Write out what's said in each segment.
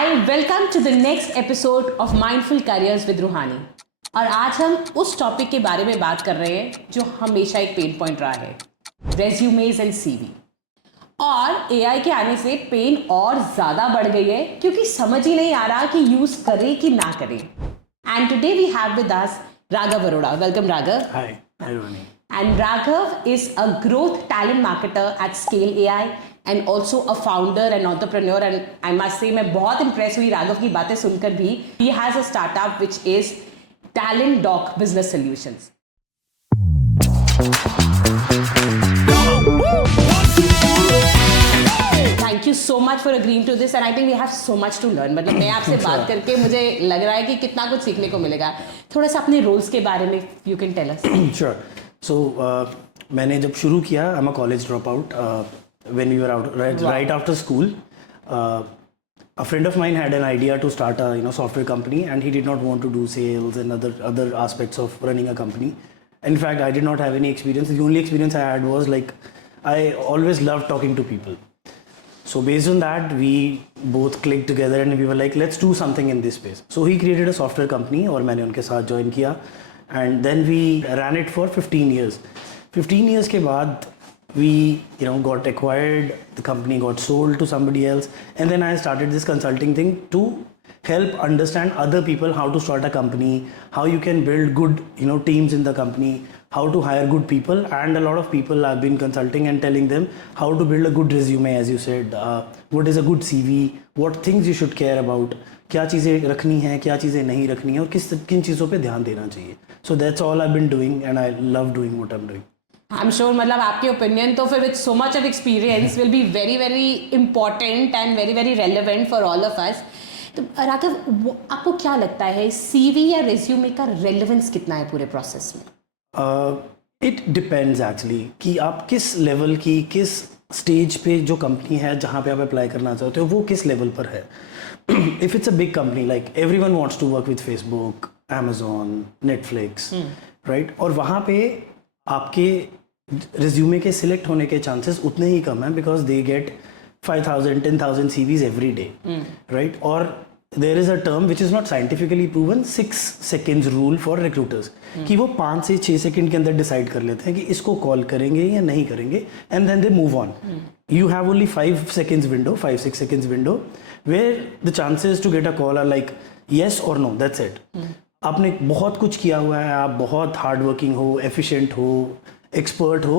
Hi, welcome to the next episode of Mindful Careers with रूहानी। और आज हम उस टॉपिक के बारे में बात कर रहे हैं जो हमेशा एक पेन पॉइंट रहा है, रेज्यूमेज एंड सीवी। और एआई के आने से पेन और ज़्यादा बढ़ गई है क्योंकि समझ ही नहीं आ रहा कि यूज़ करें कि ना करें। And today we have with us Raghav Arora. Welcome Raghav. Hi, Ronnie. And Raghav is a growth talent marketer at Scale AI and also a founder and entrepreneur. And I must say मैं बहुत impressed हुई राघव की बातें सुनकर भी। He has a startup which is Talent Doc Business Solutions. Thank you so much for agreeing to this and I think we have so much to learn. मतलब मैं आपसे बात करके मुझे लग रहा है कि कितना कुछ सीखने को मिलेगा। थोड़ा सा अपने रोल्स के बारे में you can tell us. Sure. So मैंने जब शुरू किया, I'm a college dropout. When we were out right after school, a friend of mine had an idea to start a software company, and he did not want to do sales and other aspects of running a company. In fact, I did not have any experience. The only experience I had was like I always loved talking to people. So based on that, we both clicked together and we were like, let's do something in this space. So he created a software company और मैंने उनके साथ join किया. And then we ran it for 15 years. 15 years के बाद we got acquired, the company got sold to somebody else, and then I started this consulting thing to help understand other people how to start a company, how you can build good teams in the company, how to hire good people, and a lot of people I've been consulting and telling them how to build a good resume, as you said, what is a good CV, what things you should care about, क्या चीज़ें रखनी है, क्या चीज़ें नहीं रखनी है और किन चीज़ों पे ध्यान देना चाहिए. So that's all I've been doing and I love doing what I'm doing. I'm sure मतलब आपके ओपिनियन तो फिर with so much of experience will be very very important and very very relevant for all of us. तो राघव आपको क्या लगता है CV या रेज्यूमे का रेलेवेंस कितना है पूरे प्रोसेस में? It depends actually कि आप किस लेवल की किस स्टेज पे जो कंपनी है जहाँ पे आप अप्लाई करना चाहते हो वो किस लेवल पर है. If it's a big company like everyone wants to work with Facebook, Amazon, Netflix, right? और वहाँ पे आपके रिज्यूमे के सिलेक्ट होने के चांसेस उतने ही कम हैं because they get 5,000, 10,000 CVs every day, right? और there is a term which is not scientifically proven, 6 seconds rule for recruiters, कि वो 5 से 6 सेकंड के अंदर डिसाइड कर लेते हैं कि इसको कॉल करेंगे या नहीं करेंगे and then they move on. You have only 5 seconds window, 5-6 seconds window where the chances to get a call are like yes or no, that's it. आपने बहुत कुछ किया हुआ है, आप बहुत हार्ड वर्किंग हो, एफिशिएंट हो, एक्सपर्ट हो,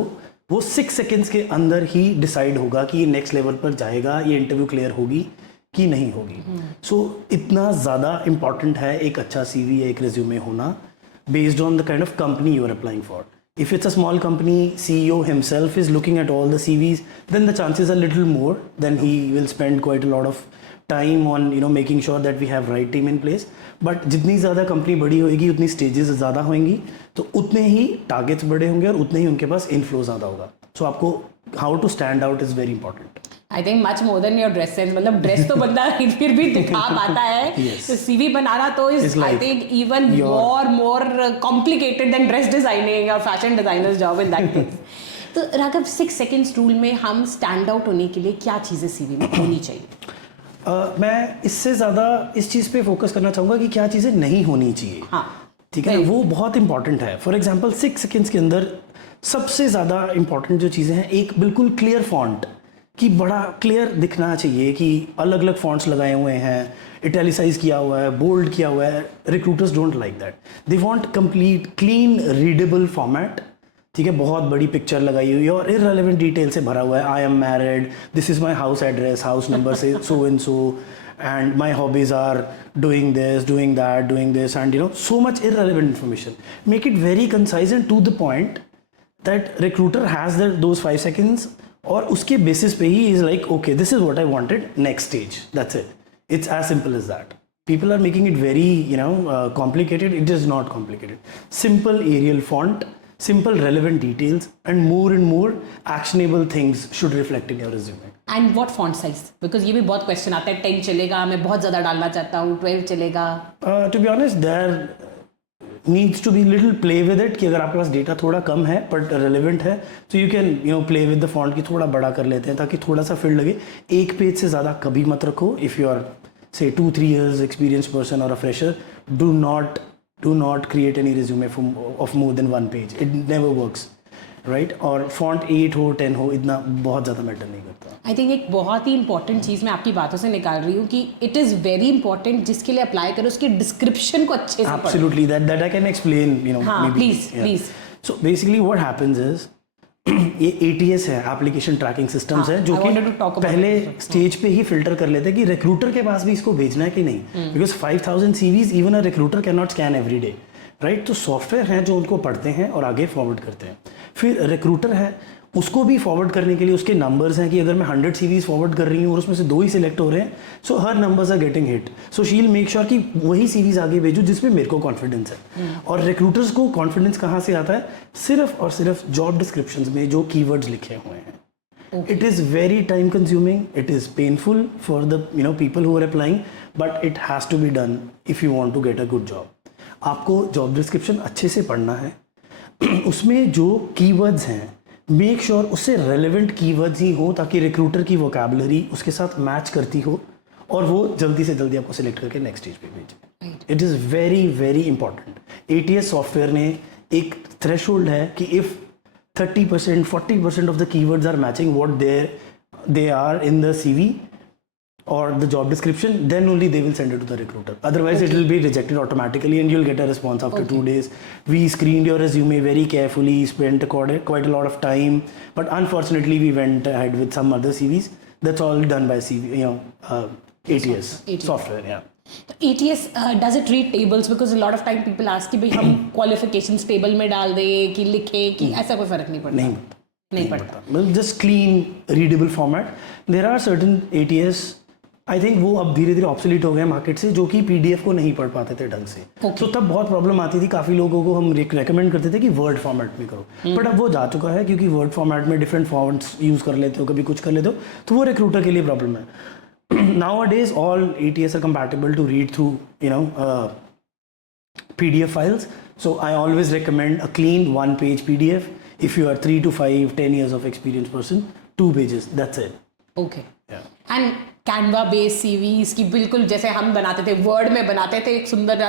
वो 6 सेकेंड्स के अंदर ही डिसाइड होगा कि ये नेक्स्ट लेवल पर जाएगा, ये इंटरव्यू क्लियर होगी कि नहीं होगी. सो इतना ज़्यादा इम्पॉर्टेंट है एक अच्छा CV या एक रिज्यूमे होना based on the kind of company you are applying for. If it's a small company, CEO himself is looking at all the CVs, then the chances are little more. Then he will spend quite a lot of time on making sure that we have right team in place. But जितनी ज़्यादा company बड़ी होगी उतनी stages ज़्यादा होंगी तो उतने ही targets बड़े होंगे और उतने ही उनके पास इनफ्लो ज़्यादा होगा. सो आपको how to stand out is very important. I think much more than your dress sense. मतलब ड्रेस तो बंदा फिर भी दिखा पाता है. Yes. तो सीवी बनाना तो is I think even more complicated than dress designing और fashion designers job in that case. तो राघव 6 सेकंड्स रूल में हम स्टैंड आउट होने के लिए क्या चीज़ें सीवी में होनी चाहिए? मैं इससे ज़्यादा इस चीज़ पे फोकस करना चाहूँगा कि क्या चीज़ें नहीं होनी चाहिए. हाँ, ठीक है, वो बहुत इंपॉर्टेंट है. फॉर एग्जांपल 6 सेकंड्स के अंदर सबसे ज़्यादा इंपॉर्टेंट जो चीज़ें हैं, एक बिल्कुल क्लियर फॉन्ट कि बड़ा क्लियर दिखना चाहिए कि अलग अलग फॉन्ट्स लगाए हुए हैं, इटैलिसाइज किया हुआ है, बोल्ड किया हुआ है. Recruiters don't like that. They want complete clean readable format. ठीक है, बहुत बड़ी पिक्चर लगाई हुई है और इररेलेवेंट डिटेल से भरा हुआ है. I am married, this is my house address, house number से so and so, and my hobbies are doing this, doing that, doing this, and so much irrelevant information. Make it very concise and to the point that recruiter has those 5 seconds और उसके basis पे ही is like okay, this is what I wanted, next stage, that's it. It's as simple as that. People are making it very complicated. It is not complicated. Simple Arial font, simple relevant details, and more actionable things should reflect in your resume. And what font size? Because ये भी बहुत question आता है. 10 चलेगा, मैं बहुत ज़्यादा डालना चाहता हूँ, 12 चलेगा. To be honest there needs to be little play with it कि अगर आपके पास डेटा थोड़ा कम है बट रेलिवेंट है तो you can play with the font की थोड़ा बड़ा कर लेते हैं ताकि थोड़ा सा फिल लगे. एक पेज से ज़्यादा कभी मत रखो. If you are say 2-3 years experienced person or a fresher, do not create any resume of more than 1 page. It never works, right? और font 8 हो 10 हो इतना बहुत ज़्यादा मैटर नहीं करता. आई थिंक एक बहुत ही इंपॉर्टेंट चीज़ मैं आपकी बातों से निकाल रही हूँ कि इट इज़ वेरी इंपॉर्टेंट जिसके लिए अप्लाई करो उसकी डिस्क्रिप्शन को अच्छे से पढ़ो. Absolutely, that I can explain, you know. हाँ, maybe, please, yeah. please. So basically what happens is ये ATS है, एप्लीकेशन ट्रैकिंग सिस्टम्स है, जो I wanted to कि talk about पहले it. स्टेज पे ही फिल्टर कर लेते हैं कि रिक्रूटर के पास भी इसको भेजना है कि नहीं, because 5000 CVs even a recruiter can not scan every day, right? तो सॉफ्टवेयर हैं जो उनको पढ़ते हैं और आगे फॉरवर्ड करते हैं. फिर रिक्रूटर है, उसको भी फॉरवर्ड करने के लिए उसके नंबर्स हैं कि अगर मैं 100 CVs फॉरवर्ड कर रही हूँ और उसमें से 2 ही सिलेक्ट हो रहे हैं, so her numbers are getting hit. So she will make sure कि वही CVs आगे भेजूँ जिसमें मेरे को कॉन्फिडेंस है. और रिक्रूटर्स को कॉन्फिडेंस कहाँ से आता है? सिर्फ और सिर्फ जॉब डिस्क्रिप्शंस में जो कीवर्ड्स लिखे हुए हैं. It is very time consuming, it is painful for the people who are applying, but it has to be done if you want to get a good job. आपको job description अच्छे से पढ़ना है, उसमें जो कीवर्ड्स हैं make sure उससे relevant keywords ही हो ताकि रिक्रूटर की वोकैबुलरी उसके साथ मैच करती हो और वो जल्दी से जल्दी आपको सिलेक्ट करके नेक्स्ट स्टेज पे भेजे. It is very very important. ATS software ने एक थ्रेशोल्ड है कि if 30% 40% of the keywords are matching what they are in the CV or the job description, then only they will send it to the recruiter. Otherwise it will be rejected automatically and you'll get a response after 2 days. We screened your resume very carefully, spent quite a lot of time, but unfortunately we went ahead with some other CVs. That's all done by CV, ATS software. Yeah. ATS does it read tables? Because a lot of time people ask कि भाई हम qualifications table में डाल दें कि लिखें कि ऐसा कोई फर्क नहीं पड़ता. नहीं पड़ता. मतलब just clean readable format. There are certain ATS, I think वो अब धीरे धीरे ऑब्सोलीट हो गए मार्केट से, जो कि PDF को नहीं पढ़ पाते थे ढंग से. तो तब बहुत प्रॉब्लम आती थी. काफ़ी लोगों को हम रेकमेंड करते थे कि वर्ड फॉर्मेट में करो, बट अब वो जा चुका है क्योंकि वर्ड फॉर्मेट में डिफरेंट फॉन्ट्स यूज़ कर लेते हो, कभी कुछ कर लेते हो, तो वो रिक्रूटर के लिए प्रॉब्लम है. Nowadays all ATS are compatible to read through PDF files, so I always recommend a clean 1-page PDF. If you are 3 to 5 10 years of experienced person, 2 pages, that's it. Okay. Yeah. And Canva based CVs की बिल्कुल जैसे हम बनाते थे, word में बनाते थे, एक सुंदर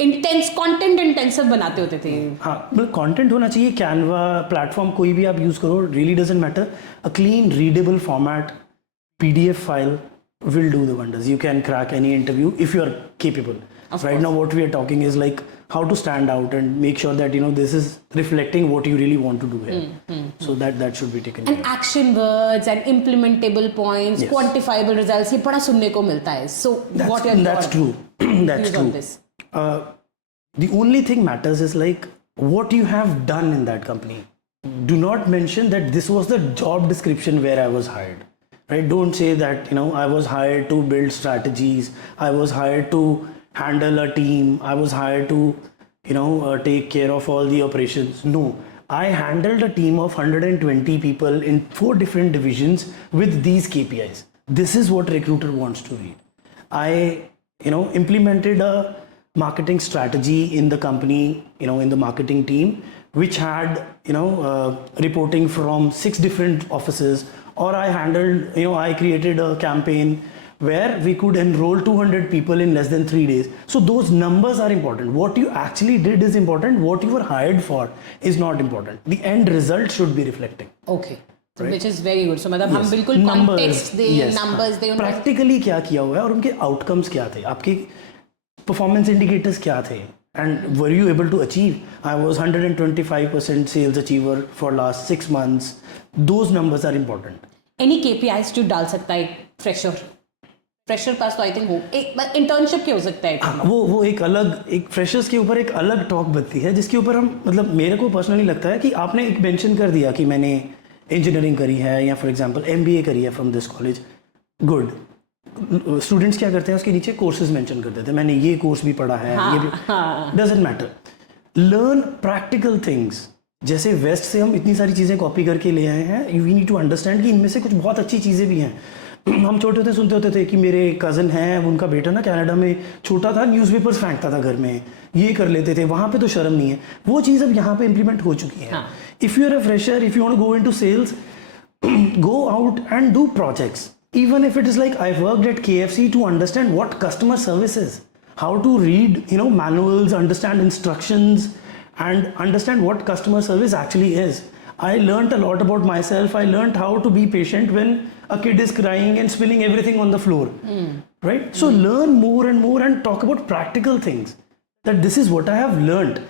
इंटेंस कंटेंट इंटेंसिव बनाते होते थे. हाँ, मतलब कंटेंट होना चाहिए. कैनवा प्लेटफॉर्म कोई भी आप यूज़ करो, really doesn't matter. A clean readable format PDF file will do the wonders. You can crack any interview if you are capable. Right now what we are talking is like how to stand out and make sure that this is reflecting what you really want to do here. So that should be taken and care of. Action words and implementable points, Yes. quantifiable results, ये बड़ा सुनने को मिलता है. So what your that's true. That's views true. on this? The only thing matters is like what you have done in that company. Do not mention that this was the job description where I was hired. Right? Don't say that I was hired to build strategies, I was hired to handle a team, I was hired to take care of all the operations. No, I handled a team of 120 people in 4 different divisions with these KPIs. This is what recruiter wants to read. I implemented a marketing strategy in the company, in the marketing team, which had reporting from 6 different offices. Or I handled, I created a campaign where we could enroll 200 people in less than 3 days. So those numbers are important. What you actually did is important. What you were hired for is not important. The end result should be reflecting. Okay. So right? Which is very good. So मतलब हम बिल्कुल context दें, numbers दें. Practically क्या किया हुआ है और उनके outcomes क्या थे, आपके performance indicators क्या थे, and were you able to achieve? I was 125% sales achiever for last 6 months. Those numbers are important. Any KPIs जो डाल सकता है फ्रेशर पास तो आई थिंक हो एक इंटर्नशिप के हो सकता है. वो एक फ्रेशर्स के ऊपर एक अलग टॉक बनती है जिसके ऊपर हम मतलब मेरे को पर्सनली लगता है कि आपने एक मेंशन कर दिया कि मैंने इंजीनियरिंग करी है या फॉर एग्जांपल MBA करी है from this college. Good. Students क्या करते हैं उसके नीचे कोर्सेज मेंशन कर देते हैं, मैंने ये कोर्स भी पढ़ा है. ये भी doesn't matter. Learn practical things. जैसे वेस्ट से हम इतनी सारी चीज़ें कॉपी करके ले आए हैं, यू नीड टू अंडरस्टैंड कि इनमें से कुछ बहुत अच्छी चीज़ें भी हैं. हम छोटे होते सुनते होते थे कि मेरे कज़न हैं, उनका बेटा ना कनाडा में छोटा था, न्यूज़पेपर्स फेंकता था घर में, ये कर लेते थे, वहाँ पे तो शर्म नहीं है. वो चीज़ अब यहाँ पे इम्प्लीमेंट हो चुकी है. If you are a fresher, if you want to go into sales, go out and do projects. even if it is like I worked at KFC to understand what customer service is, how to read, manuals, understand instructions, and understand what customer service actually is. I learned a lot about myself. I learned how to be patient when a kid is crying and spilling everything on the floor, right? So learn more and more and talk about practical things, that this is what I have learned.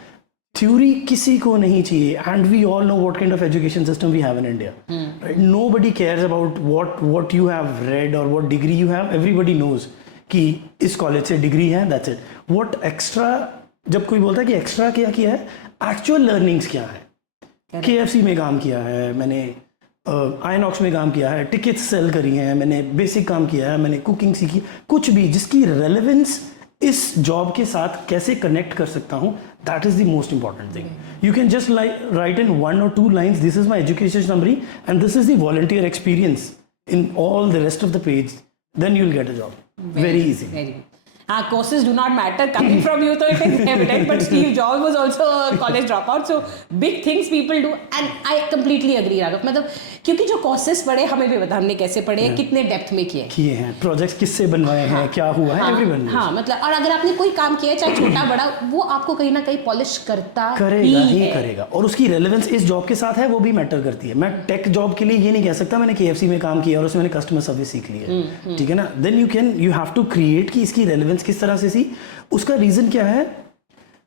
Theory किसी को नहीं चाहिए, and we all know what kind of education system we have in India. Right? Nobody cares about what you have read or what degree you have. Everybody knows कि इस college से degree है, that's it. What extra, जब कोई बोलता है कि extra क्या किया है, एक्चुअल लर्निंग्स क्या है. KFC में काम किया है मैंने, आइनॉक्स में काम किया है, टिकट्स सेल करी हैं मैंने, बेसिक काम किया है मैंने, कुकिंग सीखी, कुछ भी जिसकी रेलेवेंस इस जॉब के साथ कैसे कनेक्ट कर सकता हूँ, that is the most important thing. You can just write in 1 or 2 lines, this is my education summary and this is the volunteer experience in all the rest of the page, then you will get a job. Very easy. Courses do not matter. Coming from you, so it is evident. But Steve Jobs was also a college dropout. So big things people do, and I completely agree, Raghav. मतलब क्योंकि जो courses पढ़े हमें भी पता हमने कैसे पढ़े, कितने डेप्थ में किए हैं, प्रोजेक्ट्स किससे बनवाए हैं, क्या हुआ है, एवरीवन. हाँ, मतलब और अगर आपने कोई काम किया चाहे छोटा बड़ा, वो आपको कहीं ना कहीं पॉलिश करेगा ही करेगा. और उसकी रेलेवेंस इस जॉब के साथ है, वो भी मैटर करती है. मैं टेक जॉब के लिए ये नहीं कह सकता मैंने KFC में काम किया और उसमें मैंने कस्टमर सर्विस सीख ली है, ठीक है ना. Then you have to create कि इसकी रेलेवेंस किस तरह से सी. उसका रीजन क्या है,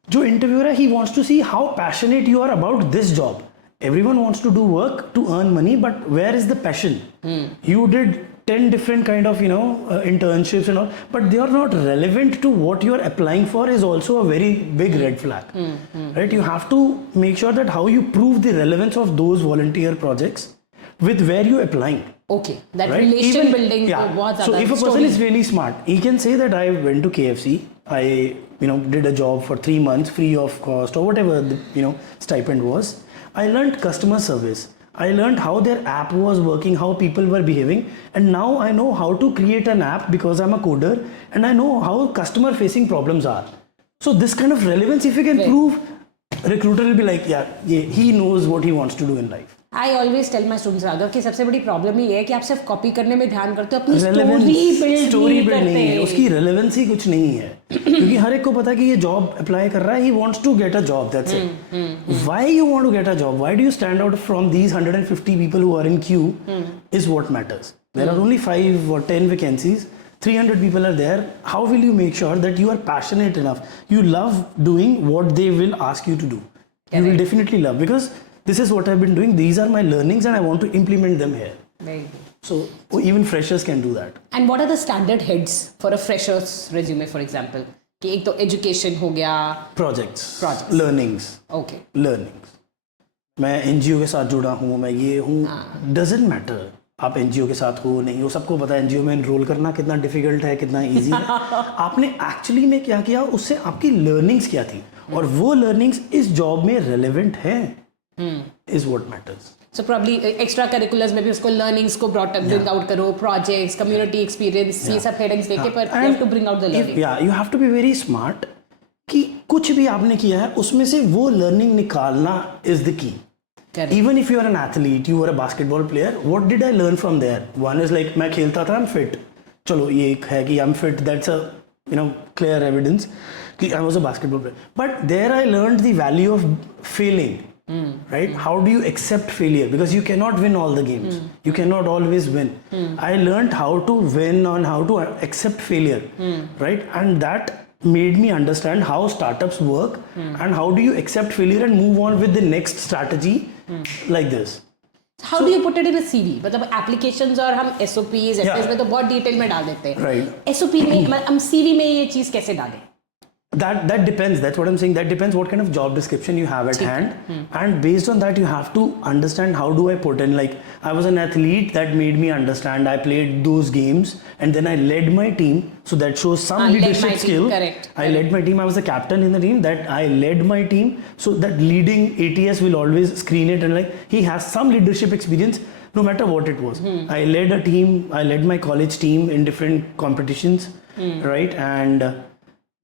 जो इंटरव्यूअर है, he wants to see how passionate you are about this job. Everyone wants to do work to earn money, but where is the passion? You did 10 different kind of internships and all, but they are not relevant to what you are applying for, is also a very big red flag. Right? You have to make sure that how you prove the relevance of those volunteer projects with where you are applying. Okay, that right? Relation building. Yeah. So if a person is really smart, he can say that I went to KFC, I did a job for 3 months free of cost or whatever the stipend was. I learned customer service. I learned how their app was working, how people were behaving, and now I know how to create an app because I'm a coder, and I know how customer facing problems are. So this kind of relevance, if you can prove, recruiter will be like, yeah, he knows what he wants to do in life. I always tell my students, Raghav, कि सबसे बड़ी problem ये है कि आप सिर्फ copy करने में ध्यान करते हो, अपनी स्टोरी बिल्ड नहीं है. उसकी रेलेवेंस ही कुछ नहीं है, क्योंकि हर एक को पता है कि ये जॉब अप्लाई कर रहा है, he wants to get a job, that's it. Why you want to get a job? Why do you stand out from these 150 people who are in queue is what matters. There are only 5 or 10 vacancies. 300 people are there. How will you make sure that you are passionate enough? You love doing what they will ask you to do. You will definitely love, because this is what I've been doing. These are my learnings and I want to implement them here. Very good. So even freshers can do that. And what are the standard heads for a fresher's resume, for example? कि एक तो education हो गया, projects, learnings. Okay. Learnings. मैं NGO के साथ जुड़ा हूँ, मैं ये हूँ. Doesn't matter. आप NGO के साथ हो नहीं हो, सबको पता है NGO में एनरोल करना कितना डिफिकल्ट है, कितना इजी है. आपने एक्चुअली में क्या किया, उससे आपकी लर्निंग्स क्या थी, और वो लर्निंग्स इस जॉब में रेलेवेंट है, is what matters. So probably extracurriculars में भी उसको learnings को bring out करो, projects, community experience, ये सब headings देके, पर you have to bring out the learning. You have to be very smart कि कुछ भी आपने किया है उसमें से वो learning निकालना is the key. Correct. Even if you are an athlete, you are a basketball player, what did I learn from there? One is like मैं खेलता था, I'm fit. चलो ये एक है कि I'm fit, that's a clear evidence कि I was a basketball player. But there I learned the value of failing. Right? How do you accept failure? Because you cannot win all the games. You cannot always win. I learned how to win and how to accept failure. Right? And that made me understand how startups work and how do you accept failure and move on with the next strategy like this. How do you put it in a CV? मतलब applications और हम SOPs, FS में तो बहुत detail में डाल देते हैं. Right. SOP में हम CV में ये चीज़ कैसे डालें? That depends. That's what I'm saying. That depends what kind of job description you have at hand, and based on that you have to understand how do I put in. Like I was an athlete, that made me understand. I played those games, and then I led my team, so that shows some leadership skill. Correct. I led my team. I was the captain in the team. That I led my team, so that leading ATS will always screen it and like he has some leadership experience. No matter what it was, I led a team. I led my college team in different competitions, right? And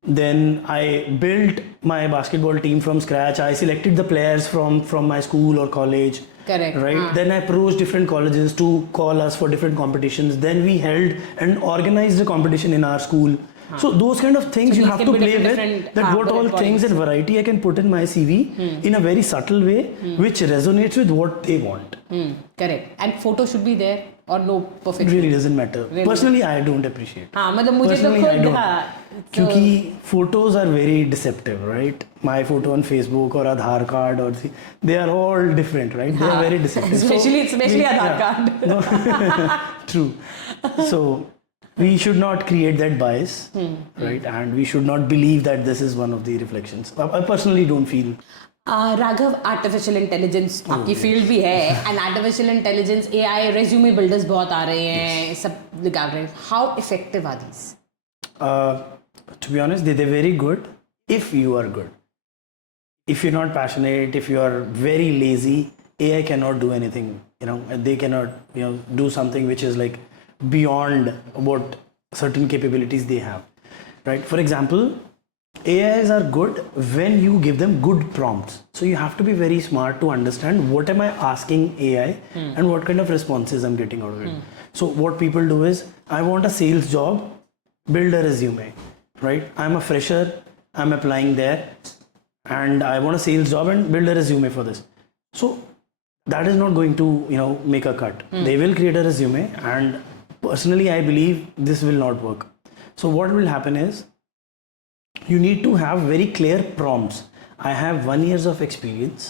Then I built my basketball team from scratch. I selected the players from my school or college. Correct. Right. Then I approached different colleges to call us for different competitions. Then we held and organized a competition in our school. So those kind of things So you these have can to be play with. different- That what all bullet things points. and variety I can put in my CV in a very subtle way, which resonates with what they want. Correct. And photo should be there or no It perfect. really doesn't matter. Really? Personally, I don't appreciate. हाँ मतलब मुझे तो Personally, I खुद don't. हाँ क्योंकि photos are very deceptive, right? My photo on Facebook or Aadhaar card or they are all different, right? They are very deceptive. Especially Aadhaar card. No. True. So we should not create that bias, right? And we should not believe that this is one of the reflections. I personally don't feel. Raghav artificial intelligence आपकी field भी है and artificial intelligence AI resume builders बहुत आ रहे हैं सब निकाल रहे हैं how effective are these To be honest, they're very good if you are good. If you're not passionate, if you are very lazy, AI cannot do anything. They cannot do something which is like beyond what certain capabilities they have, right? For example, AIs are good when you give them good prompts. So you have to be very smart to understand what am I asking AI and what kind of responses I'm getting out of it. So what people do is, I want a sales job, build a resume, right? I'm a fresher, I'm applying there, and I want a sales job and build a resume for this. So that is not going to make a cut. They will create a resume, and personally I believe this will not work. So what will happen is, you need to have very clear prompts. I have 1 year of experience.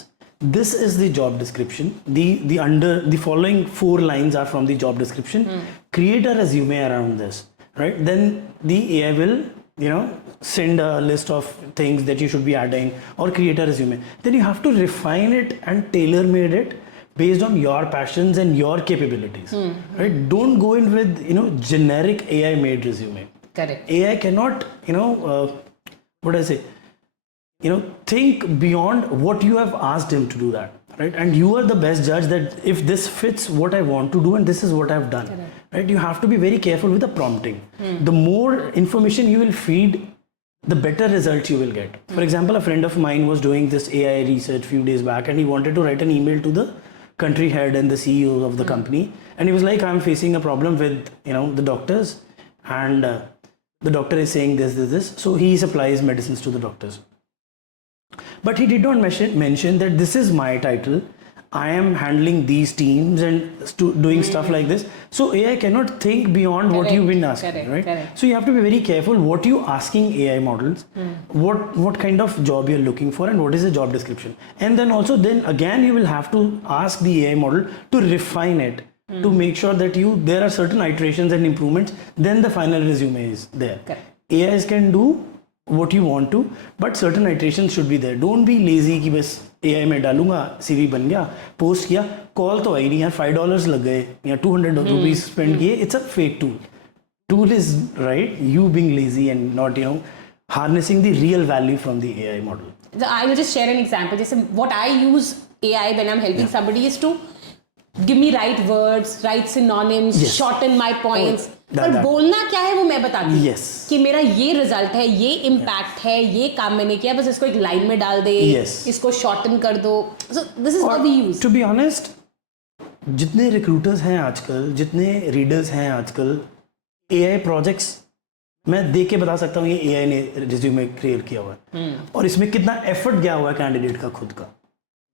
This is the job description. The following 4 lines are from the job description. Create a resume around this, right? Then the AI will send a list of things that you should be adding or create a resume. Then you have to refine it and tailor made it based on your passions and your capabilities, right? Don't go in with generic AI made resume. Correct. AI cannot think beyond what you have asked him to do that, right? And you are the best judge that if this fits what I want to do and this is what I've done. Correct. Right? You have to be very careful with the prompting. The more information you will feed, the better results you will get. For example, a friend of mine was doing this AI research few days back, and he wanted to write an email to the country head and the CEO of the company, and he was like, I'm facing a problem with the doctors, and the doctor is saying this. So he supplies medicines to the doctors. But he did not mention that this is my title. I am handling these teams and doing stuff like this. So AI cannot think beyond what you've been asking, right? Correct. So you have to be very careful what you asking AI models, what kind of job you're looking for, and what is the job description. And then again you will have to ask the AI model to refine it, to make sure that there are certain iterations and improvements, then the final resume is there. Correct. AIs can do what you want to, but certain iterations should be there. Don't be lazy कि बस AI में डालूंगा, CV बन गया, post किया, call तो आई नहीं यार, $5 लग गए या $200 स्पेंड किए. It's a fake tool. Tool is right, you being lazy and not harnessing the real value from the AI model. So I will just share an example. Just what I use AI when I'm helping somebody is to give me right words, right synonyms, Yes. shorten my points. that- पर बोलना क्या है वो मैं बताती हूँ. Yes. कि मेरा ये रिजल्ट है, ये इम्पैक्ट है, ये काम मैंने किया, बस इसको एक लाइन में डाल दे, Yes. इसको शॉर्टन कर दो. So this is what we use. To be honest, जितने रिक्रूटर्स हैं आजकल, जितने रीडर्स हैं आजकल, AI प्रोजेक्ट्स मैं देख के बता सकता हूँ ये AI ने रिज्यूमे क्रिएट किया हुआ है और इसमें कितना एफर्ट गया हुआ है कैंडिडेट का खुद का.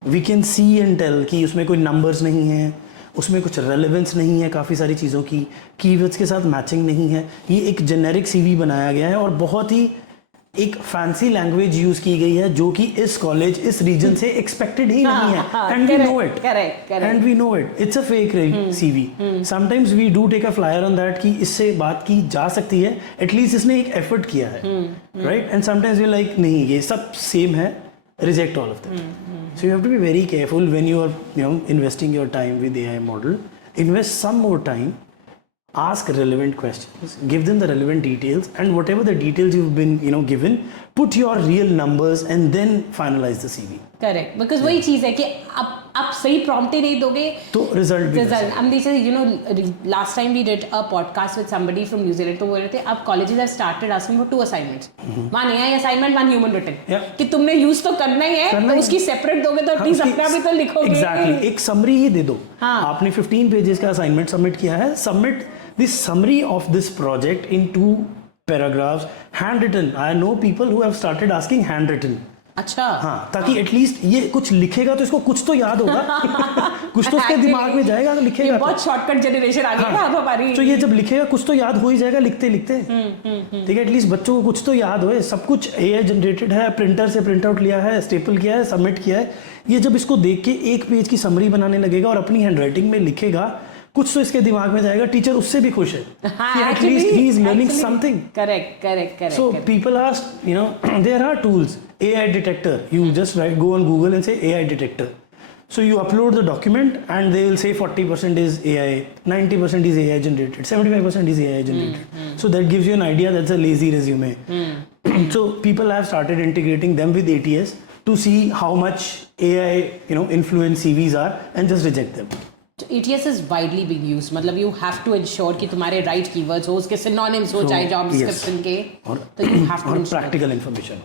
We can see and tell कि उसमें कोई नंबर्स नहीं है, उसमें कुछ रेलेवेंस नहीं है, काफ़ी सारी चीज़ों की कीवर्ड्स के साथ मैचिंग नहीं है. ये एक जेनेरिक CV बनाया गया है और बहुत ही एक फैंसी लैंग्वेज यूज की गई है जो कि इस कॉलेज इस रीजन से एक्सपेक्टेड ही नहीं है. And we know it. Correct. And we know it. It's a fake CV. Sometimes we do take a flyer on that कि इससे बात की जा सकती है, एटलीस्ट इसने एक एफर्ट किया है, right? And sometimes we like नहीं, ये सब सेम है, reject all of that. So you have to be very careful when you are investing your time with AI model. Invest some more time, ask relevant questions, give them the relevant details, and whatever the details you've been given, put your real numbers and then finalize the CV. Correct, because वही चीज़ है कि अब आप सही prompt ही नहीं दोगे तो result हम जैसे last time we did a podcast with somebody from New Zealand, तो बोल रहे थे अब colleges have started asking for 2 assignments, one AI assignment, one human written, कि तुमने यूज तो करना ही है, तो उसकी सेपरेट दोगे तो एटलीस्ट अपना भी तो लिखोगे। एग्जैक्टली, एक समरी ही दे दो। आपने 15 पेजेस का असाइनमेंट सबमिट किया है, submit this summary of this project in 2 paragraphs, handwritten. I know people who have started asking handwritten. अच्छा, हाँ, ताकि एटलीस्ट ये कुछ लिखेगा तो इसको कुछ तो याद होगा, कुछ तो उसके दिमाग में जाएगा तो लिखेगा। ये बहुत शॉर्टकट जनरेशन आ गई ना अब हमारी। तो ये जब लिखेगा कुछ तो याद हो ही जाएगा लिखते लिखते। ठीक है, एटलीस्ट बच्चों को कुछ तो याद हो। सब कुछ एआई जनरेटेड है, प्रिंटर से प्रिंट आउट लिया है, स्टेपल किया है, सबमिट किया है। ये जब इसको देख के 1 पेज की समरी बनाने लगेगा और अपनी हैंडराइटिंग में लिखेगा, कुछ तो इसके दिमाग में जाएगा, टीचर उससे भी खुश है कि at least he is learning something. Correct. So people ask, there are tools, AI detector. You just go on Google and say AI detector. So you upload the document and they will say 40% is AI, 90% is AI generated, 75% is AI generated. So that gives you an idea that's a lazy resume. So people have started integrating them with ATS to see how much AI, influence CVs are and just reject them. So ATS is widely being used. मतलब you have to ensure कि तुम्हारे right keywords हो, उसके synonyms हो, चाहे job description के, तो you have to ensure. Practical information.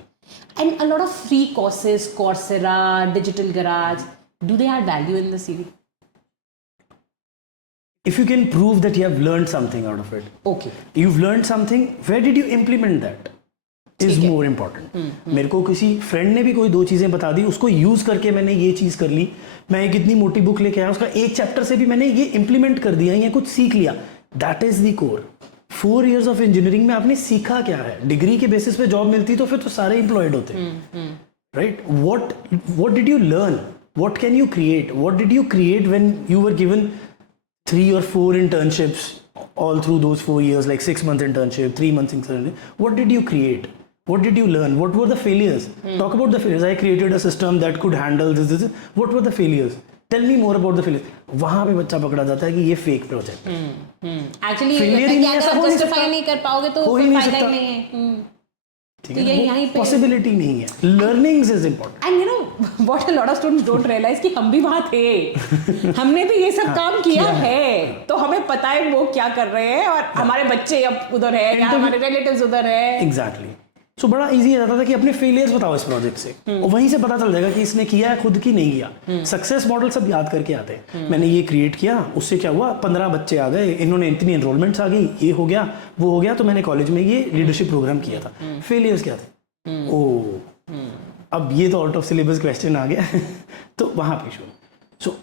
And a lot of free courses, Coursera, Digital Garage, do they add value in the CV? If you can prove that you have learned something out of it. Okay. You've learned something, where did you implement that? Is more important. मेरे को किसी friend ने भी कोई 2 चीजें बता दी, उसको use करके मैंने ये चीज कर ली, मैं एक इतनी मोटी बुक लेके आया, उसका एक चैप्टर से भी मैंने ये इंप्लीमेंट कर दिया या कुछ सीख लिया। That is the core. 4 years of engineering में आपने सीखा क्या है? डिग्री के बेसिस पे जॉब मिलती तो फिर तो सारे एम्प्लॉयड होते, right? What did you learn? What can you create? What did you create when you were given 3 or 4 internships all through those 4 years, like 6 months internship, 3 months internship? What did you create? What did you learn? What were the failures? Talk about the failures. I created a system that could handle this. What were the failures? Tell me more about the failures. वहाँ पे बच्चा पकड़ा जाता है कि ये fake project. Actually, Failure ही नहीं है, ऐसा हो नहीं सकता। justify नहीं कर पाओगे तो कोई कोई नहीं फायदा ही सकता। नहीं है। ठीक तो है, ये यहीं पे पॉसिबिलिटी नहीं है। Learnings is important. And what a lot of students don't realize कि हम भी वहाँ थे, हमने भी ये सब काम किया है, तो हमें पता है वो क्या कर रहे हैं और हमारे बच्चे अब उधर है या हमारे रिलेटिव्स उधर है। एग्जैक्टली। सो बड़ा इजी रहता था कि अपने फेलियर्स बताओ इस प्रोजेक्ट से, और वहीं से पता चल जाएगा कि इसने किया है खुद की नहीं किया। सक्सेस मॉडल सब याद करके आते हैं। मैंने ये क्रिएट किया, उससे क्या हुआ, 15 बच्चे आ गए, इन्होंने इतनी एनरोलमेंट्स आ गई, ये हो गया वो हो गया, तो मैंने कॉलेज में ये लीडरशिप प्रोग्राम किया था। फेलियर्स क्या थे? अब ये तो आउट ऑफ सिलेबस क्वेश्चन आ गया तो वहां पे so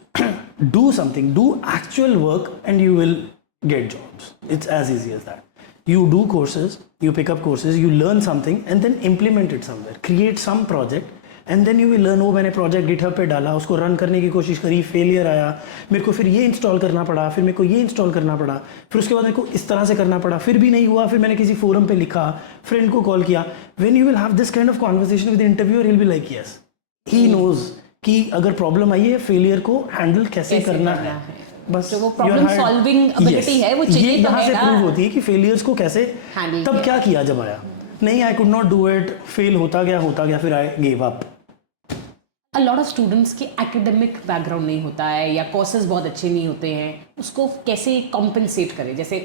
do something, do actual work and you will get jobs. It's as easy as that. You do courses, you pick up courses, you learn something and then implement it somewhere. Create some project and then you will learn, मैंने project GitHub पे डाला, उसको run करने की कोशिश करी, failure आया, मेरे को फिर ये इंस्टॉल करना पड़ा, फिर मेरे को ये इंस्टॉल करना पड़ा, फिर उसके बाद मेरे को इस तरह से करना पड़ा, फिर भी नहीं हुआ, फिर मैंने किसी फोरम पे लिखा, फ्रेंड को कॉल किया। When you will have this kind of conversation with the interviewer, he'll be like, yes, he knows कि अगर प्रॉब्लम आई है, फेलियर को हैंडल कैसे करना है। बस जो वो प्रॉब्लम सॉल्विंग एबिलिटी है वो चाहिए। ये यहाँ से प्रूव होती है कि फेलियर्स को कैसे तब क्या किया जब आया, नहीं I could not do it, fail होता गया, फिर I give up. A lot of students के एकेडमिक बैकग्राउंड नहीं होता है या कोर्सेज बहुत अच्छे नहीं होते हैं, उसको कैसे कॉम्पनसेट करें? जैसे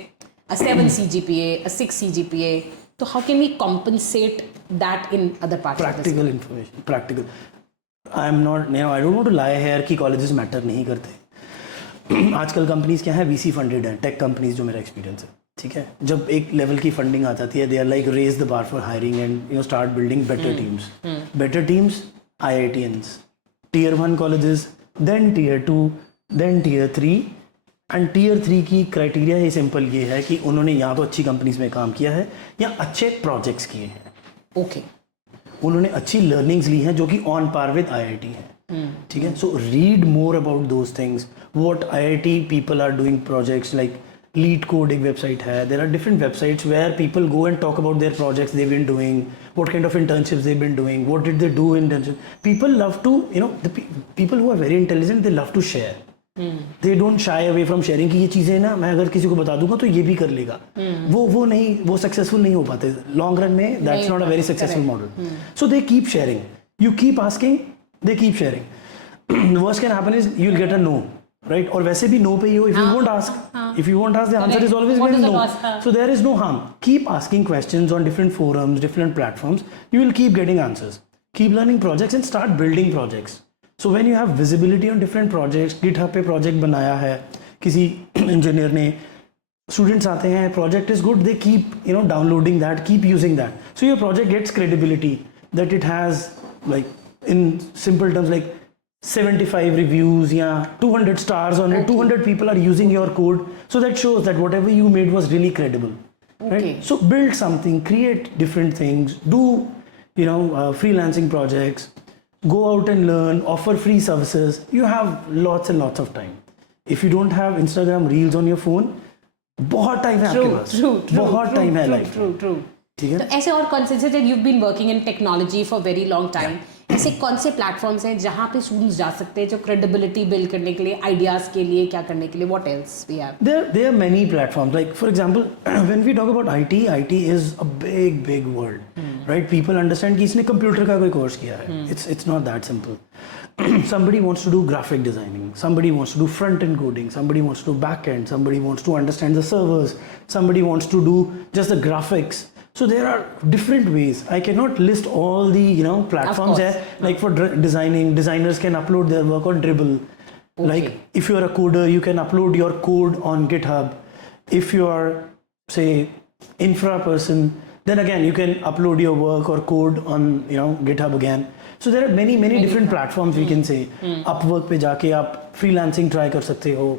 a 7 CGPA, a 6 CGPA, तो how can we compensate that in other parts? Practical information, practical. I am not, I don't want to lie here कि colleges matter नहीं करते। आजकल कंपनीज क्या है, VC फंडेड है, टेक कंपनीज, जो मेरा एक्सपीरियंस है, ठीक है। जब एक लेवल की फंडिंग आ जाती है, they are like raise the bar for hiring and start building better teams. Better teams, IITians, Tier 1 colleges, then Tier 2, then Tier 3, and Tier 3 की क्राइटेरिया ये सिंपल ये है कि उन्होंने या तो अच्छी कंपनीज में काम किया है या अच्छे प्रोजेक्ट्स किए हैं। ओके, उन्होंने अच्छी लर्निंग्स ली हैं जो कि ऑन पार विद IIT है, ठीक है। So read more about those things, what IIT people are doing projects, like LeetCode एक वेबसाइट है, there are different websites where people go and talk about their projects they've been doing, what kind of internships they've been doing, what did they do in internship. People love to, the people who are very intelligent, they love to share. They don't shy away from sharing कि ये चीज़ें ना मैं अगर किसी को बता दूंगा तो ये भी कर लेगा। वो सक्सेसफुल नहीं हो पाते लॉन्ग रन में, that's not a very successful model. So they keep sharing, you keep asking, they keep sharing. the worst can happen is you'll get a no, right? और वैसे भी no पे ही हो, if you won't ask, if you won't ask, the answer is always What going is the no. cost? So there is no harm. Keep asking questions on different forums, different platforms. You will keep getting answers. Keep learning projects and start building projects. So when you have visibility on different projects, GitHub पे project बनाया है किसी engineer ने, students आते हैं, project is good, they keep downloading that, keep using that. So your project gets credibility that it has, like in simple terms, like 75 reviews, yeah, 200 stars on it, 200 people are using your code. So that shows that whatever you made was really credible. Okay. Right? So build something, create different things, do freelancing projects, go out and learn, offer free services. You have lots and lots of time. If you don't have Instagram Reels on your phone, बहुत time है आपके पास, बहुत time है life में, ठीक है। तो ऐसे और कौन से you've been working in technology for very long time, ऐसे कौन से प्लेटफॉर्म्स हैं जहाँ पे स्टूडेंट्स जा सकते हैं जो क्रेडिबिलिटी बिल्ड करने के लिए, आइडियाज के लिए, क्या करने के लिए, what else we have? There are many platforms. Like for example, when we talk about IT is a big world, right? People understand कि इसने कंप्यूटर का कोई कोर्स किया है. It's not that simple. Somebody wants to do graphic designing, somebody wants to do front end coding, somebody wants to do back end, somebody wants to understand the servers, somebody wants to do just the graphics. So there are different ways. I cannot list all the platforms there. Like for designing, designers can upload their work on Dribbble. Okay. Like if you are a coder, you can upload your code on GitHub. If you are, say, infra person, then again you can upload your work or code on GitHub again. So there are many different platforms we can say. Upwork पे जाके आप freelancing try कर सकते हो,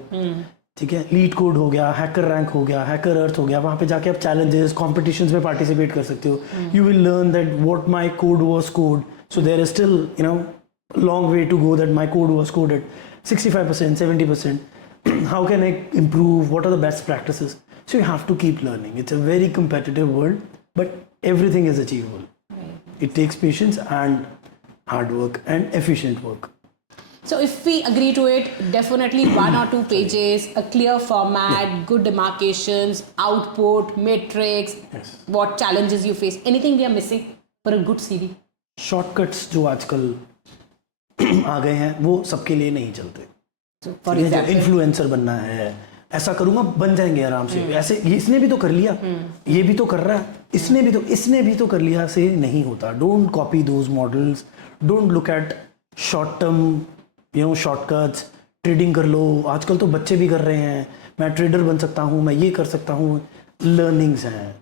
ठीक है। Leet code हो गया, हैकर रैंक हो गया, हैकर अर्थ हो गया, वहाँ पे जाके आप challenges, competitions में participate कर सकते हो. You will learn that what my code was code. So there is still long way to go that my code was coded 65%, 70%. How can I improve? What are the best practices? So you have to keep learning. It's a very competitive world, but everything is achievable. It takes patience and hard work and efficient work. So if we agree to it, definitely 1 or 2 pages, a clear format, good demarcations, output, metrics, what challenges you face, anything we are missing for a good CV? Shortcuts जो आजकल आ गए हैं वो सबके लिए नहीं चलते. So for example, influencer बनना है, ऐसा करूंगा बन जाएंगे आराम से. ऐसे इसने भी तो कर लिया, ये भी तो कर रहा है, इसने भी तो कर लिया से नहीं होता. Don't copy those models. Don't look at short term shortcuts. Trading कर लो, आजकल तो बच्चे भी कर रहे हैं. मैं ट्रेडर बन सकता हूँ, मैं ये कर सकता हूँ. लर्निंग्स हैं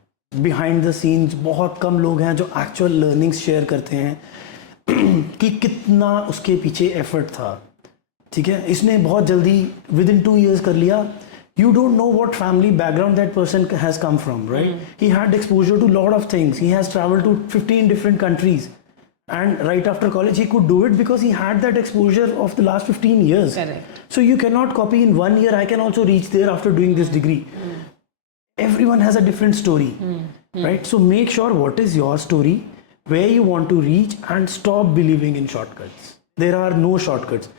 बिहाइंड द सीन्स. बहुत कम लोग हैं जो एक्चुअल लर्निंग्स शेयर करते हैं कि कितना उसके पीछे एफर्ट था. ठीक है, इसने बहुत जल्दी विद इन 2 years कर लिया. You don't know what family background that person has come from, right? He had exposure to a lot of things. He has traveled to 15 different countries. And right after college, he could do it because he had that exposure of the last 15 years. Correct. So you cannot copy in 1 year. I can also reach there after doing this degree. Everyone has a different story, right? So make sure what is your story, where you want to reach, and stop believing in shortcuts. There are no shortcuts.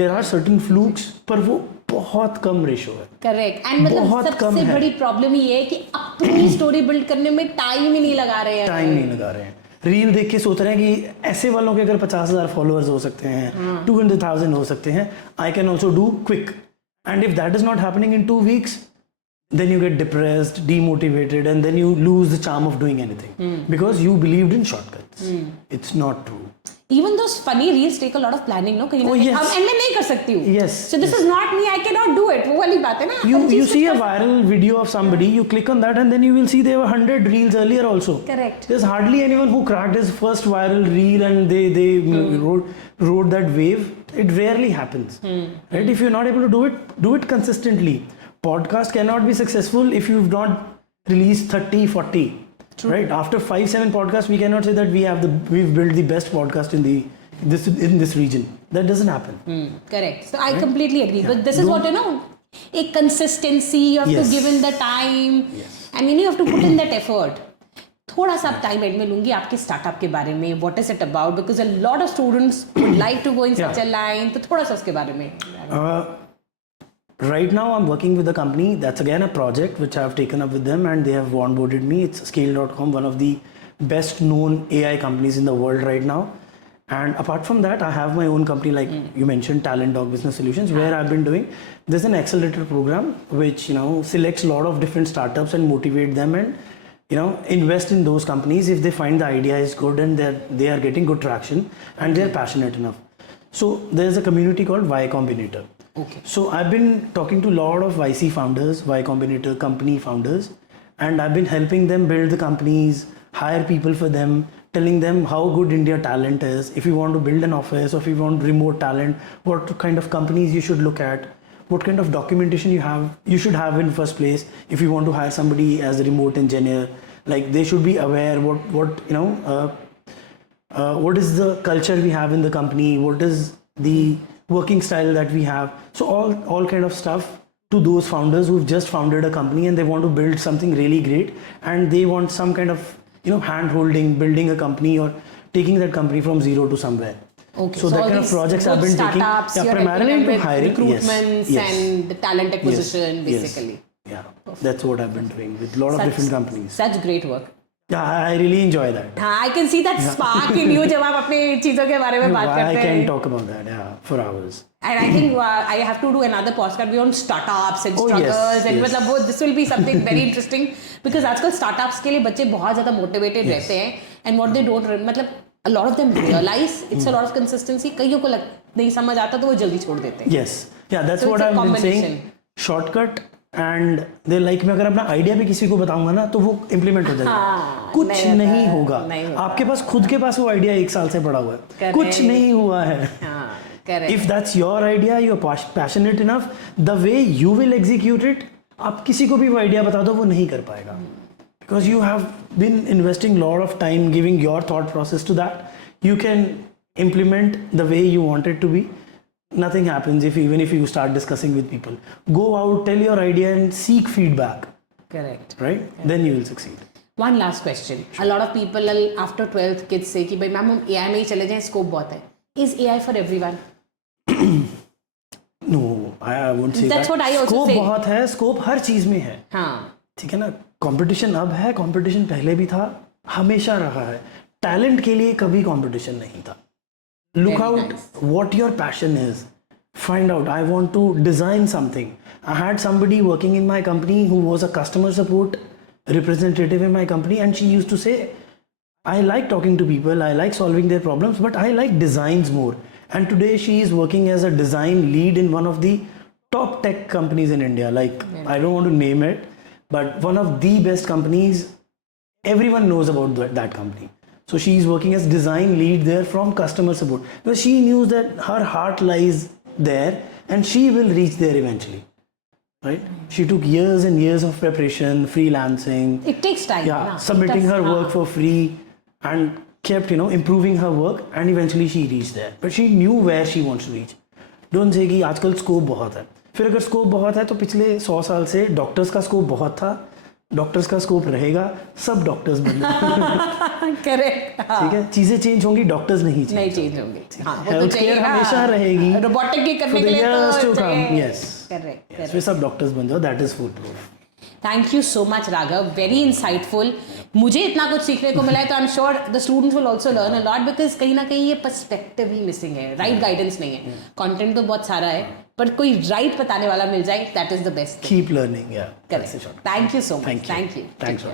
There are certain flukes, पर वो बहुत कम ratio है. Correct. And मतलब सबसे बड़ी problem ये है कि अपनी स्टोरी बिल्ड करने में टाइम ही नहीं लगा रहे हैं. रील देख के सोच रहे हैं कि ऐसे वालों के अगर 50,000 फॉलोअर्स हो सकते हैं, 200,000 हो सकते हैं, I can also do quick. And if that is not happening in 2 weeks, then you get depressed, demotivated, and then you lose the charm of doing anything because you believed in shortcuts. It's not true. Even those funny reels take a lot of planning, no? कहीं ना कहीं हम and में नहीं कर सकती हूँ. Yes. So this is not me. I cannot do it. वो वाली बात है ना. You see a viral video of somebody, you click on that, and then you will see there were 100 reels earlier also. Correct. There's hardly anyone who cracked his first viral reel and they rode that wave. It rarely happens. Right? If you're not able to do it consistently. Podcast cannot be successful if you've not released 30, 40. True. Right? After 5-7 podcasts, we cannot say that we've built the best podcast in this region. That doesn't happen. Correct. So I completely agree. But this is what a consistency. You have to give in the time, and you have to put in that effort. थोड़ा सा time and में लूंगी आपके startup के बारे में. What is it about? Because a lot of students would like to go in such a line. तो थोड़ा सा उसके बारे में. Right now, I'm working with a company. That's again a project which I've taken up with them, and they have onboarded me. It's Scale.com, one of the best known AI companies in the world right now. And apart from that, I have my own company, like you mentioned, Talent Dog Business Solutions, where I've been doing. There's an accelerator program which selects a lot of different startups and motivate them, and invest in those companies if they find the idea is good and they are getting good traction and they're passionate enough. So there's a community called Y Combinator. Okay. So I've been talking to a lot of YC founders, Y Combinator company founders, and I've been helping them build the companies, hire people for them, telling them how good India talent is. If you want to build an office, or if you want remote talent, what kind of companies you should look at, what kind of documentation you should have in first place. If you want to hire somebody as a remote engineer, like they should be aware what is the culture we have in the company, what is the working style that we have. So all kind of stuff to those founders who've just founded a company and they want to build something really great, and they want some kind of hand holding, building a company or taking that company from zero to somewhere. Okay. So that kind of projects I've been taking, primarily into hiring, recruitments and the talent acquisition, basically. Yeah, that's what I've been doing with a lot of different companies. Such great work. Yeah, I really enjoy that. I can see that spark in you जब आप अपने चीजों के बारे में बात करते हैं. I can talk about that, for hours. And I think I have to do another podcast on startups and struggles and मतलब this will be something very interesting because आजकल startups के लिए बच्चे बहुत ज़्यादा motivated रहते हैं, and what they don't मतलब a lot of them realize it's a lot of consistency. कईयों को नहीं समझ आता तो वो जल्दी छोड़ देते हैं. Yes, yeah, that's what I've been saying. Shortcut and they like मैं अगर अपना आइडिया भी किसी को बताऊंगा ना तो वो इम्प्लीमेंट हो जाएगा. कुछ नहीं होगा. आपके पास खुद के पास वो आइडिया 1 साल से पड़ा हुआ है, कुछ नहीं हुआ है. If that's your idea, you're passionate enough, the way you will execute it, आप किसी को भी वो आइडिया बता दो वो नहीं कर पाएगा. Because you have been investing a lot of time giving your thought process to that. You can implement the way you want it to be. Nothing happens even if you start discussing with people. Go out, tell your idea and seek feedback. Correct. Right? Correct. Then you will succeed. One last question. A lot of people after 12th kids say कि भाई ma'am हम AI में ही चले जाएं, scope बहुत है. Is AI for everyone? No, I won't say That's that. what I also scope say. बहुत है, scope हर चीज में है. हाँ. ठीक है ना. कंपटीशन अब है, कंपटीशन पहले भी था, हमेशा रहा है. टैलेंट के लिए कभी कंपटीशन नहीं था. Look out what your passion is. Find out. I want to design something. I had somebody working in my company who was a customer support representative in my company, and she used to say, I like talking to people, I like solving their problems, but I like designs more. And today she is working as a design lead in one of the top tech companies in India. Like, I don't want to name it, but one of the best companies, everyone knows about that company. So she is working as design lead there from customer support, because she knew that her heart lies there and she will reach there eventually. Right? She took years and years of preparation, freelancing. It takes time. Yeah, submitting her work for free and kept, improving her work, and eventually she reached there. But she knew where she wants to reach. Don't say कि आजकल scope बहुत है. फिर अगर scope बहुत है तो पिछले 100 साल से डॉक्टर्स का स्कोप बहुत था. डॉक्टर्स का स्कोप रहेगा, सब डॉक्टर्स बन करेक्ट. ठीक है, चीजें चेंज होंगी, डॉक्टर्स नहीं चेंज होंगे. हेल्थ केयर हमेशा रहेगी. रोबोटिक की करने के लिए तो यस करेक्ट. फिर सब डॉक्टर्स बन जाओ. That is food proof. Thank you so much Raghav, very insightful. मुझे इतना कुछ सीखने को मिला है, तो I am sure the students will also learn a lot, because कहीं ना कहीं ये पर्सपेक्टिव ही मिसिंग है. राइट गाइडेंस नहीं है. कंटेंट तो बहुत सारा है, पर कोई राइट बताने वाला मिल जाए, that is the best. Keep learning. या correct. Thank you so much. Thank you. Thanks.